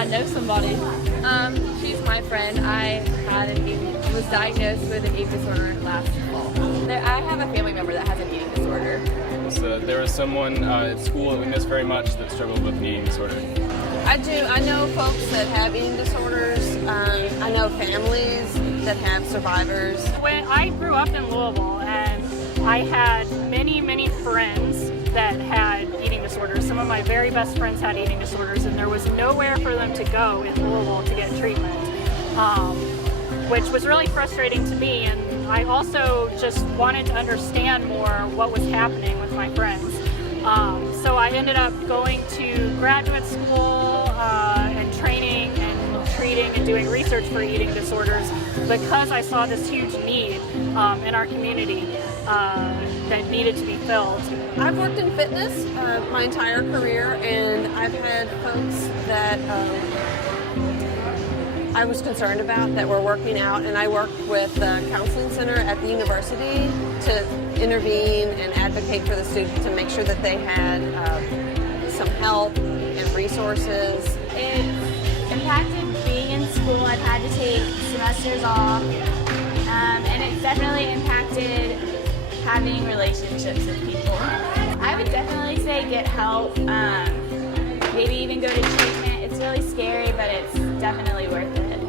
I know somebody. She's my friend. I was diagnosed with an eating disorder last fall. I have a family member that has an eating disorder. So there was someone at school that we miss very much that struggled with an eating disorder. I do. I know folks that have eating disorders. I know families that have survivors. When I grew up in Louisville, and I had many friends that had eating disorders. Some of my very best friends had eating disorders, and there was nowhere for them to go in Louisville to get treatment, which was really frustrating to me. And I also just wanted to understand more what was happening with my friends. So I ended up going to graduate school and training and treating and doing research for eating disorders because I saw this huge need in our community that needed to be filled. I've worked in fitness my entire career, and I've had folks that I was concerned about that were working out, and I worked with the counseling center at the university to intervene and advocate for the students to make sure that they had some help and resources. It impacted being in school. I've had to take semesters off, and it's definitely impacted having relationships with people. I would definitely say get help, maybe even go to treatment. It's really scary, but it's definitely worth it.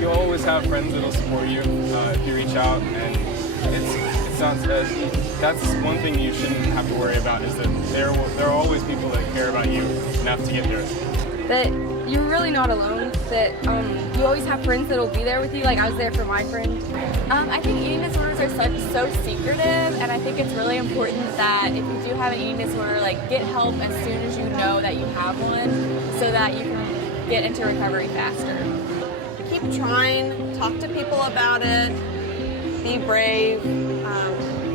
You always have friends that'll support you if you reach out, and it's not that's one thing you shouldn't have to worry about, is that there are always people that care about you enough to get through it. That you're really not alone, that you always have friends that will be there with you, like I was there for my friend. I think eating disorders are so secretive, and I think it's really important that if you do have an eating disorder, like get help as soon as you know that you have one, so that you can get into recovery faster. Keep trying, talk to people about it, be brave,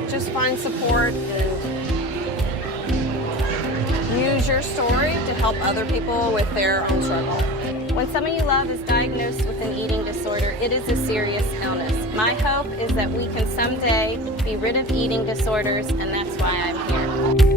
just find support and use your story to help other people with their own struggle. When someone you love is diagnosed with an eating disorder, it is a serious illness. My hope is that we can someday be rid of eating disorders, and that's why I'm here.